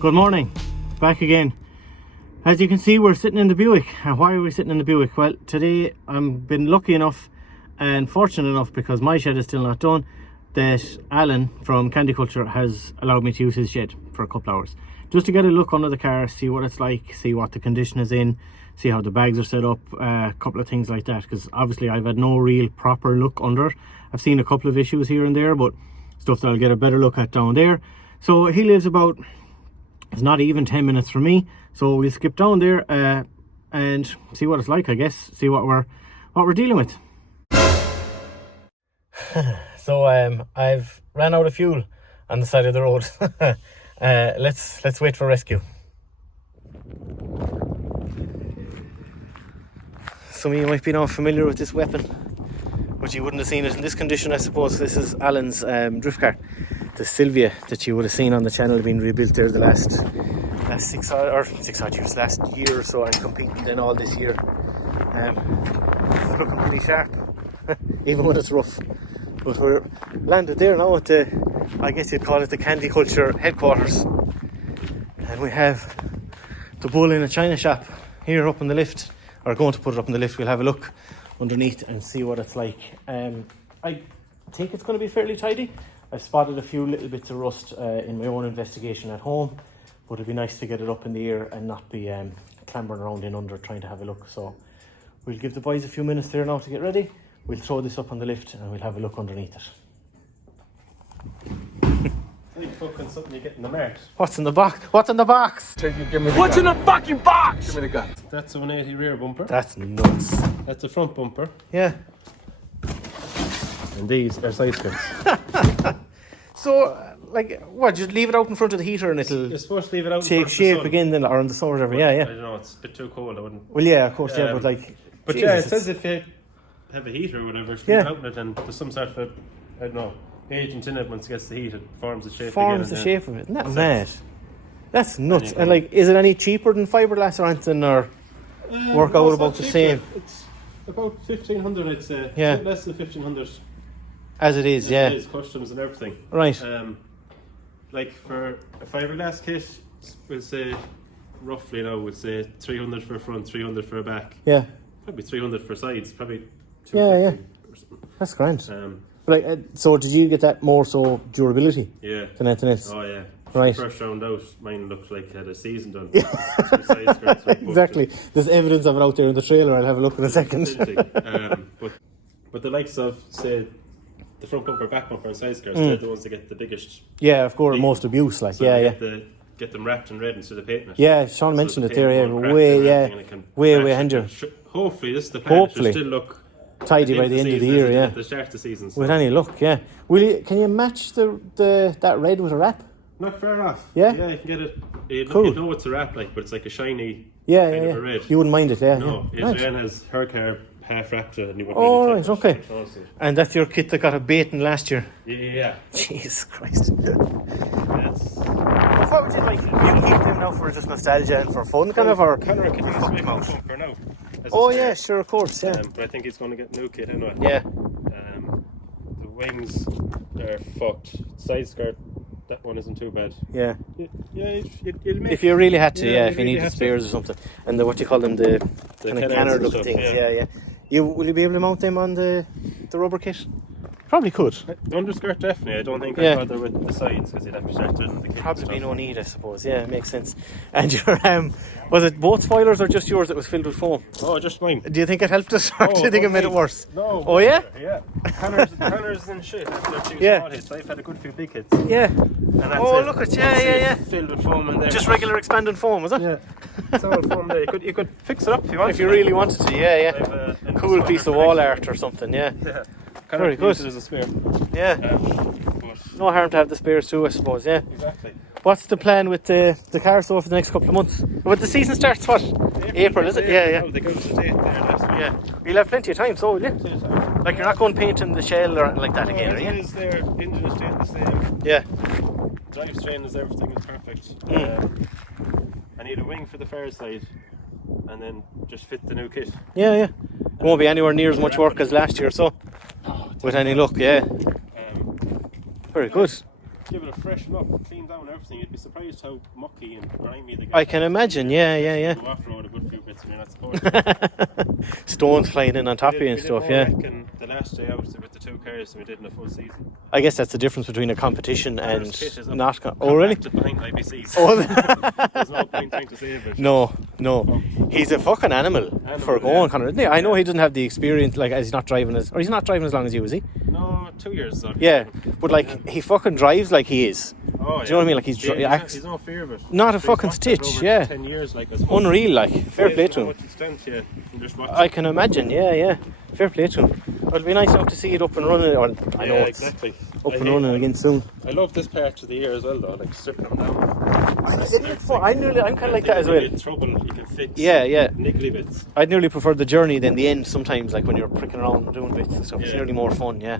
Good morning, back again. As you can see, we're sitting in the Buick. And why are we sitting in the Buick? Well, today I've been lucky enough and fortunate enough, because my shed is still not done, that Alan from CandyKulture has allowed me to use his shed for a couple hours, just to get a look under the car, see what it's like, see what the condition is in, see how the bags are set up, a couple of things like that, because obviously I've had no real proper look under it. I've seen a couple of issues here and there, but stuff that I'll get a better look at down there. So he lives about, it's not even 10 minutes from me, so we'll skip down there and see what it's like, I guess, see what we're dealing with. So I've ran out of fuel on the side of the road. Let's wait for rescue. Some of you might be now familiar with this weapon, but you wouldn't have seen it in this condition, I suppose. This is Alan's drift car, the Sylvia, that you would have seen on the channel, being rebuilt there the last 6 odd years, last year or so, and competing then all this year. It's looking pretty sharp, even when it's rough. But we're landed there now at the, I guess you'd call it the CandyKulture headquarters, and we have the bull in a china shop here up in the lift, or going to put it up in the lift. We'll have a look underneath and see what it's like. I think it's going to be fairly tidy. I've spotted a few little bits of rust in my own investigation at home, but it'd be nice to get it up in the air and not be clambering around in under trying to have a look. So we'll give the boys a few minutes there now to get ready. We'll throw this up on the lift and we'll have a look underneath it. Like fucking something you get in the mart. What's in the box? What's in the box? What's in the fucking box? Give me the gun. That's a 180 rear bumper. That's nuts. That's a front bumper. Yeah. And these are side skirts. So, like, what? Just leave it out in front of the heater and it'll You're supposed to leave it out take shape again, then, or in the summer, whatever. Yeah, I yeah. don't know, it's a bit too cold. I wouldn't. Well, yeah, of course, yeah, but like. But Jesus, yeah, it says if you have a heater or whatever, so Yeah. leave it out in it, and there's some sort of, I don't know, agent in it. Once it gets the heat, it forms the shape. forms again, the shape of it. Isn't that That's mad? That's nuts. And you And like, is it any cheaper than fiberglass or anything, or work no, out it's about not the cheap, same It's about 1,500, I'd say. Yeah. It's less than 1,500. as it is? Yeah. It is, customs and everything. Right. Like for a fiberglass kit, we'll say roughly now, we'll say 300 for a front, 300 for a back. Yeah. Probably 300 for sides, probably 250 Yeah. or something. That's grand. But like, so did you get that more so durability Yeah. than anything else? Oh yeah. Right. First round out, mine looked like it had a season done. Two side skirts were Exactly. There's evidence of it out there in the trailer. I'll have a look in a second. But the likes of, say, the front bumper, back bumper and side skirts, they're the ones that get the biggest. Yeah, of course, most abuse. Like, So yeah, they yeah. get them wrapped in red instead of painting it. Yeah, Sean So mentioned the it there. paint Yeah, won't crack way, the yeah, wrapping and it can way match it. handier. Hopefully, this is the plan. Hopefully. It should still look Tidy by the end of the year. Yeah. At the start of the season. So. With any luck, yeah. Will you? Can you match that red with a wrap? Not far off. Yeah? Yeah, you can get it. You Cool. know it's a wrap, like, but it's like a shiny Yeah, kind yeah, of a yeah. red. You wouldn't mind it, yeah. No, yeah. Right. Adrienne has her car half wrapped and you wouldn't Oh, really right, take okay. much chance of it. And that's your kit that got a baiting last year. Yeah. Jesus Christ. That's What would you like? You keep them now for just nostalgia and for fun, kind of, or? Connor can use fuck me them for out. bumper now. as a Oh spare. yeah, sure, of course, yeah. But I think he's going to get a new kit anyway. Yeah. The wings are fucked. Side skirt, that one isn't too bad. Yeah. Yeah, you'll make. If you really had to, yeah, if you really needed have to. spares or something. And the, what do you call them, the kind of cannons canard and looking stuff, things, yeah. yeah. Will you be able to mount them on the rubber kit? Probably could. The underskirt, definitely. I don't think Yeah. I'd bother with the sides because you'd have to start doing the kit. Probably and be stuff. no need, I suppose. Yeah, makes sense. And your was it both spoilers or just yours that was filled with foam? Oh, just mine. Do you think it helped us, or do you think it made it worse? No. Oh yeah? Yeah. Connors and shit. They're two Yeah. small hits. I've had a good few big hits. Yeah. And that's Oh, it. look at That's yeah. it, filled with foam in there. Just regular expanding foam, was it? Yeah. It's all foam there. You could fix it up if you want. If you really wanted to, yeah. I've, a Cool piece of wall art or something, yeah. Yeah. Very good. Use it as a spare. Yeah. But No harm to have the spares too, I suppose, yeah. exactly. What's the plan with the car store for the next couple of months? But the season starts what? April, is it? Yeah. Oh, they got to the date there last week. Yeah. You'll have plenty of time, so will you? Like you're not going painting the shell or anything like that again, are It you? is their engine is staying the same. Yeah. Drivetrain is everything is perfect. I need a wing for the far side, and then just fit the new kit. Yeah. It won't be anywhere near as much work as last year, so with any luck, yeah. Very good. give it a freshen up, clean down everything. You'd be surprised how mucky and grimy the I can imagine, yeah. Go off-road a good few bits when you're not supposed to. Stones flying in on top of you and stuff, We yeah. did more wrecking the last day out with the 2 cars than we did in the full season. I guess that's the difference between a competition and Kit is not. Oh, really? behind IBCs. Oh, There's no point trying to save it. no. He's a fucking animal for going, Connor, isn't he? I know he doesn't have the experience, like, as he's not driving as long as you, is he? No, 2 years. Yeah, but like he fucking drives like he is. Oh, Do you know what I mean? Like he's he's no fear of it. not a He's fucking watched it stitch. over Yeah, 10 years, like unreal. Like fair play to him. I can imagine. Yeah. Fair play to him. It'll be nice enough to see it up and running. Or, I know it's exactly. up and running again soon. I love this part of the year as well, though. Like stripping them down. I'm kind of like that as well. Trouble you can fix. Yeah. Niggly bits. I'd nearly prefer the journey than the end sometimes, like when you're pricking around and doing bits and stuff. It's nearly more fun, yeah.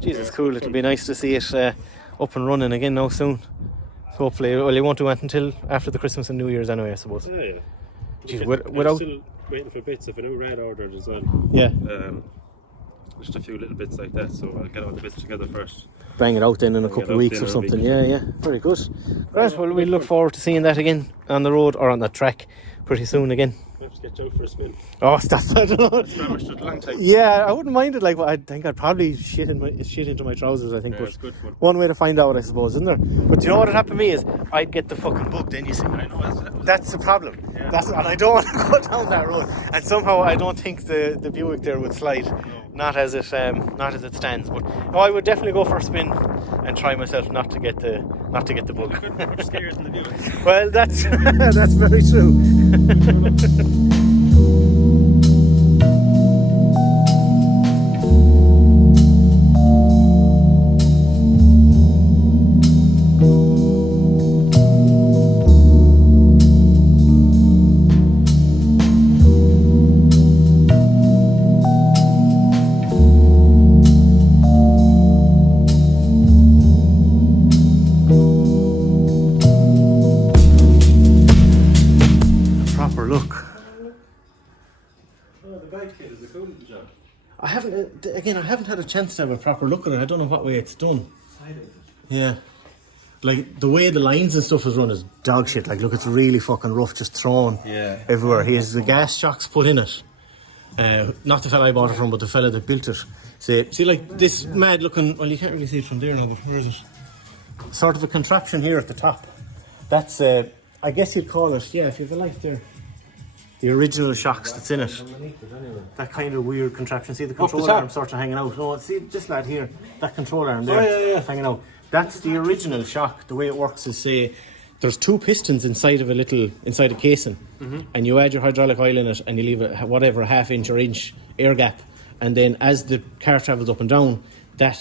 Jesus, cool. It'll be nice to see it up and running again now soon. So hopefully, well, you won't do it until after the Christmas and New Year's anyway, I suppose. Yeah. Jeez, I'm still waiting for bits of a new rad ordered as well. Yeah. Just a few little bits like that, so I'll get all the bits together first. Bang it out then in a couple of weeks or something. Yeah. Very good. Right, well, we look forward to seeing that again on the road or on the track pretty soon again. Maybe just get you out for a spin. Oh, stop! I don't know. It's promised a long time. Yeah, I wouldn't mind it. Like, I think I'd probably shit into my trousers. I think, Yeah, but it's good fun. one way to find out, I suppose, isn't there? But you know what would happen to me is I'd get the fucking bug. Then you see, I know that's the problem. Yeah. And I don't want to go down that road. And somehow I don't think the Buick there would slide. No. Not as it stands. But no, I would definitely go for a spin and try myself not to get the bug. You're much scarier than the Buick. Well, that's that's very true. I haven't had a chance to have a proper look at it. I don't know what way it's done. Yeah. Like, the way the lines and stuff is run is dog shit. Like, look, it's really fucking rough, just thrown everywhere. He has the gas shocks put in it. Not the fella I bought it from, but the fella that built it. See, like, this mad looking... Well, you can't really see it from there now, but where is it? Sort of a contraption here at the top. That's, I guess you'd call it... Yeah, if you have a light there. The original shocks that's in it. That kind of weird contraption. See the control arm sort of hanging out. No, see this lad here. That control arm there, hanging out. That's the original shock. The way it works is, say, there's 2 pistons inside a casing, and you add your hydraulic oil in it, and you leave a half-inch or inch air gap, and then as the car travels up and down, that,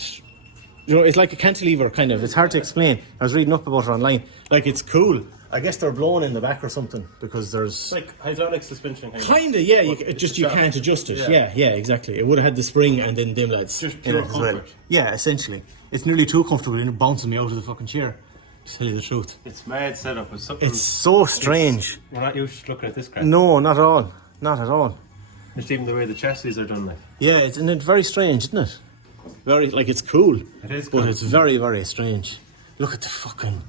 it's like a cantilever kind of. It's hard to explain. I was reading up about it online. Like, it's cool. I guess they're blown in the back or something because there's like hydraulic suspension kinda, yeah. You can't adjust it. Yeah, exactly. It would have had the spring and then them lads just pure comfort. Well. Yeah, essentially, it's nearly too comfortable and it bounces me out of the fucking chair. To tell you the truth, it's mad setup. It's so strange. We're not used to looking at this crap. No, not at all. Just even the way the chassis are done, like. Yeah, it's very strange, isn't it? Very, like, it's cool. It is cool. But it's very, very strange. Look at the fucking.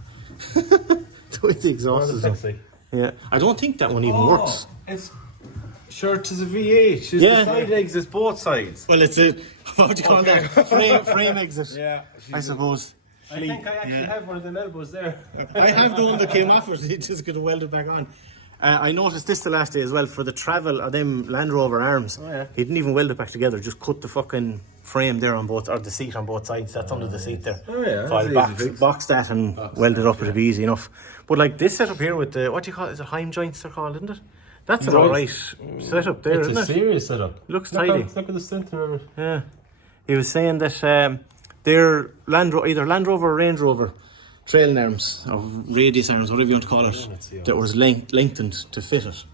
The way the exhaust is done. Yeah, I don't think that one even works. It's it's a V8. It's Yeah. the side exits both sides. Well, it's a what do you call that? Frame exit. Yeah. I suppose. I think I actually have one of them elbows there. I have the one that came off it. It just got welded back on. I noticed this the last day as well for the travel of them Land Rover arms. Oh, yeah. He didn't even weld it back together. Just cut the fucking frame there on both, or the seat on both sides. That's under the seat there. Oh, yeah, So I'll that's easy box that and weld it up. It'll be easy enough. But like this setup here with the, what do you call it? Is it Heim joints they're called, isn't it? That's an alright setup there, It's isn't a it? serious setup. Looks tidy. Look at the center of it. Yeah. He was saying that they're either Land Rover or Range Rover trailing arms, or radius arms, whatever you want to call it, that was lengthened to fit it,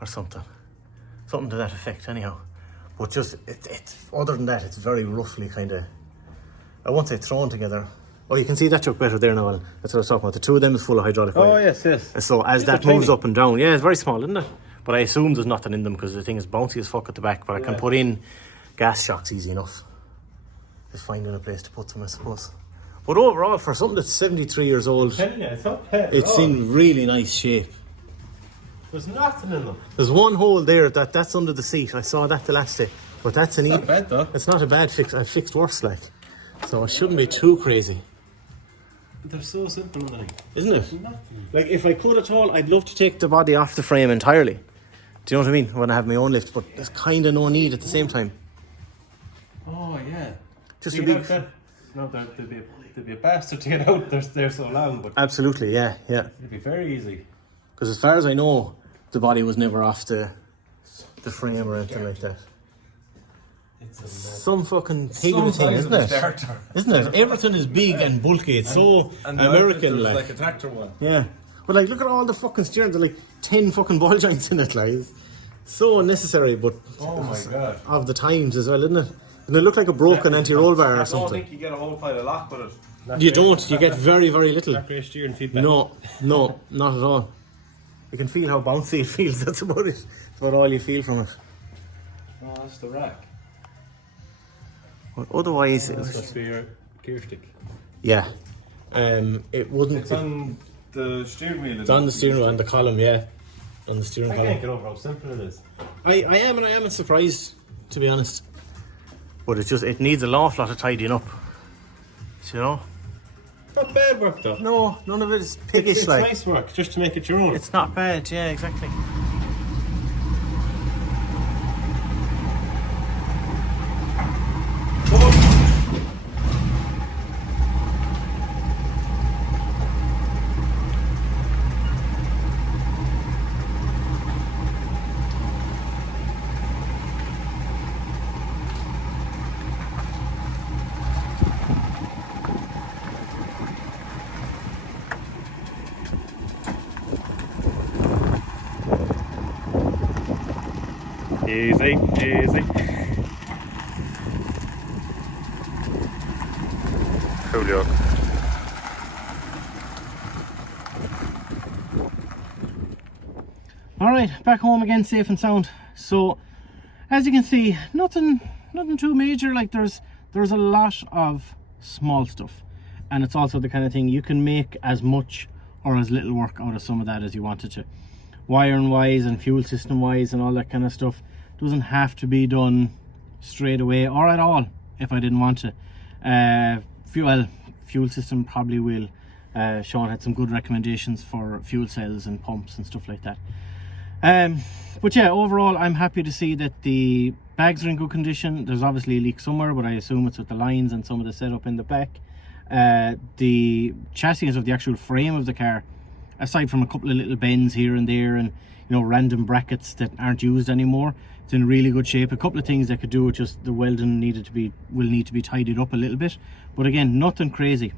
or something. Something to that effect, anyhow. But just, it's other than that, it's very roughly kind of, I won't say thrown together. Oh, you can see that truck better there now, Alan. That's what I was talking about. The 2 of them is full of hydraulic oil. Oh, yes. And so as that moves up and down, yeah, it's very small, isn't it? But I assume there's nothing in them because the thing is bouncy as fuck at the back. But I can put in gas shocks easy enough. Just finding a place to put them, I suppose. But overall, for something that's 73 years old, It's not bad. it's in really nice shape. There's nothing in them. There's one hole there that's under the seat. I saw that the last day. But that's an Not bad though. It's not a bad fix. I've fixed worse, like. So it shouldn't be too crazy. They're so simple, Isn't it? Nothing. Like, if I could at all, I'd love to take the body off the frame entirely. Do you know what I mean? When I have my own lift. But there's kind of no need at the same time. Oh yeah. Just You a could big... have that- No, there'd be a bastard to get out. They're so long, but Absolutely, yeah. it'd be very easy. Because as far as I know, the body was never off the frame or anything like that. It's Some fucking pig of a thing, isn't it? Isn't it? Everything is big and bulky. It's so American, like. a tractor one. Yeah. But like, look at all the fucking steering. There's like 10 fucking ball joints in it, like. It's so unnecessary, but Oh my god. of the times as well, isn't it? And it looked like a broken anti-roll bar or I don't something. think you get a whole pile of lock with it. You don't. You get very, very little. Not great steering feedback. No, not at all. You can feel how bouncy it feels. That's about it. That's about all you feel from it. Oh, that's the rack. But otherwise, it That's was, supposed to be your gear stick. yeah. It wasn't. It's on the steering wheel. It's on the steering wheel, on the column, yeah. On the steering I column. can't get over how simple it is. I am, and I am surprised, to be honest. But it needs an awful lot of tidying up. You know? Not bad work though. No, none of it is piggish, It's like. nice work, just to make it your own. It's not bad, yeah, exactly. Easy, easy. Cool job. Alright, back home again, safe and sound. So, as you can see, nothing too major. Like, there's a lot of small stuff. And it's also the kind of thing you can make as much or as little work out of some of that as you wanted to. Wiring wise and fuel system wise and all that kind of stuff doesn't have to be done straight away or at all if I didn't want to. Fuel system probably will. Sean had some good recommendations for fuel cells and pumps and stuff like that. But yeah, overall I'm happy to see that the bags are in good condition. There's obviously a leak somewhere, but I assume it's with the lines and some of the setup in the back. The chassis of the actual frame of the car, aside from a couple of little bends here and there and random brackets that aren't used anymore, it's in really good shape. A couple of things they could do, just the welding will need to be tidied up a little bit, but again, nothing crazy.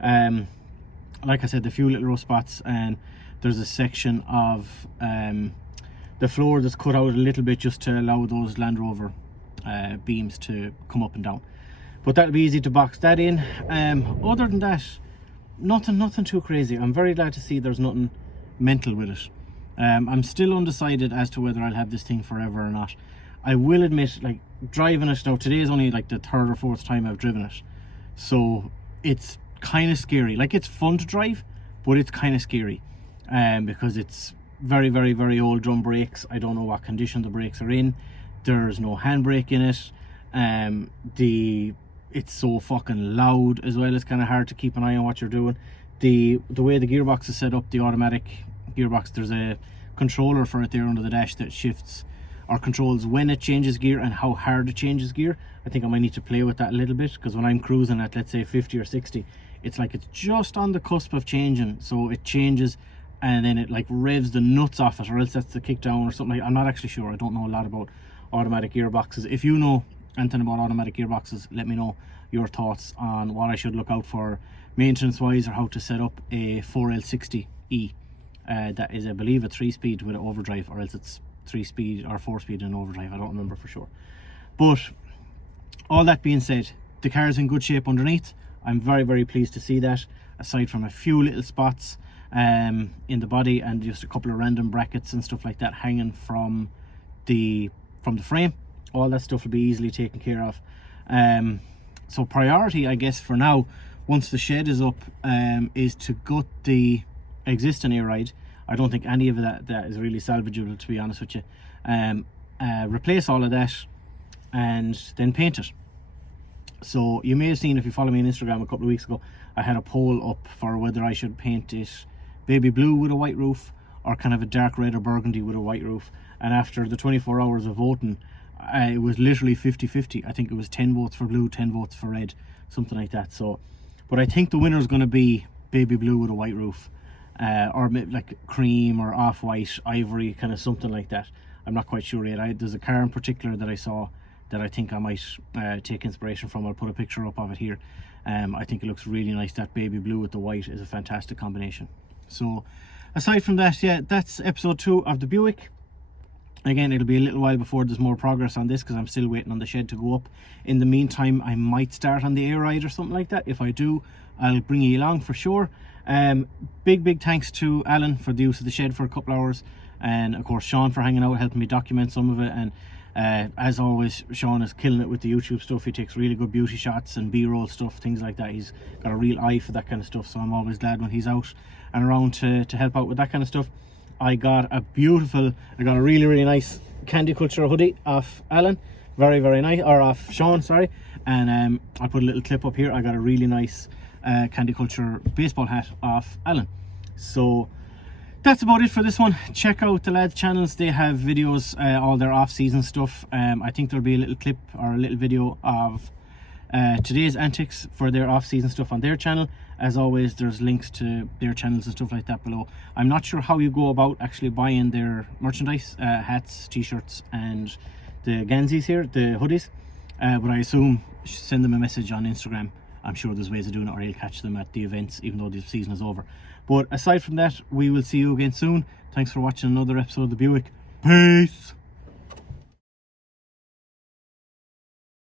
Like I said, the few little rust spots, and there's a section of the floor that's cut out a little bit just to allow those Land Rover beams to come up and down, but that'll be easy to box that in. Other than that, nothing too crazy. I'm very glad to see there's nothing mental with it. I'm still undecided as to whether I'll have this thing forever or not. I will admit, like, driving it now, today is only like the third or fourth time I've driven it, so it's kind of scary. Like, it's fun to drive, but it's kind of scary because it's very, very, very old drum brakes. I don't know what condition the brakes are in. There's no handbrake in it. It's so fucking loud as well. It's kind of hard to keep an eye on what you're doing. The way the gearbox is set up, the automatic gearbox, there's a controller for it there under the dash that shifts or controls when it changes gear and how hard it changes gear. I think I might need to play with that a little bit, because when I'm cruising at, let's say, 50 or 60, it's like it's just on the cusp of changing, so it changes and then it like revs the nuts off it, or else that's the kick down or something. I'm not actually sure. I don't know a lot about automatic gearboxes. If you know anything about automatic gearboxes, let me know your thoughts on what I should look out for maintenance wise, or how to set up a 4L60E. That is, I believe, a 3-speed with an overdrive, or else it's 3-speed or 4-speed and overdrive. I don't remember for sure. But all that being said, the car is in good shape underneath. I'm very, very pleased to see that, aside from a few little spots in the body and just a couple of random brackets and stuff like that hanging from the frame. All that stuff will be easily taken care of. So priority, I guess, for now, once the shed is up, is to gut the existing air ride. I don't think any of that is really salvageable, to be honest with you. Replace all of that and then paint it. So you may have seen, if you follow me on Instagram a couple of weeks ago, I had a poll up for whether I should paint it baby blue with a white roof or kind of a dark red or burgundy with a white roof. And after the 24 hours of voting, it was literally 50-50. I think it was 10 votes for blue, 10 votes for red, something like that. So, but I think the winner is going to be baby blue with a white roof, or like cream or off-white, ivory, kind of something like that. I'm not quite sure yet. There's a car in particular that I saw that I think I might take inspiration from. I'll put a picture up of it here. I think it looks really nice. That baby blue with the white is a fantastic combination. So aside from that, yeah, that's episode 2 of the Buick. Again, it'll be a little while before there's more progress on this because I'm still waiting on the shed to go up. In the meantime, I might start on the air ride or something like that. If I do, I'll bring you along for sure. Big thanks to Alan for the use of the shed for a couple hours, and of course Sean for hanging out, helping me document some of it. And as always, Sean is killing it with the YouTube stuff. He takes really good beauty shots and b-roll stuff, things like that. He's got a real eye for that kind of stuff, so I'm always glad when he's out and around to help out with that kind of stuff. I got a really nice CandyKulture hoodie off Alan, very nice, or off Sean, sorry. And I'll put a little clip up here. I got a really nice CandyKulture baseball hat off Alan. So that's about it for this one. Check out the lads' channels. They have videos, all their off-season stuff. I think there'll be a little clip or a little video of today's antics for their off-season stuff on their channel. As always, there's links to their channels and stuff like that below. I'm not sure how you go about actually buying their merchandise, hats, t-shirts, and the ganzies here, the hoodies. But I assume send them a message on Instagram. I'm sure there's ways of doing it, or you'll catch them at the events, even though the season is over. But aside from that, we will see you again soon. Thanks for watching another episode of the Buick. Peace!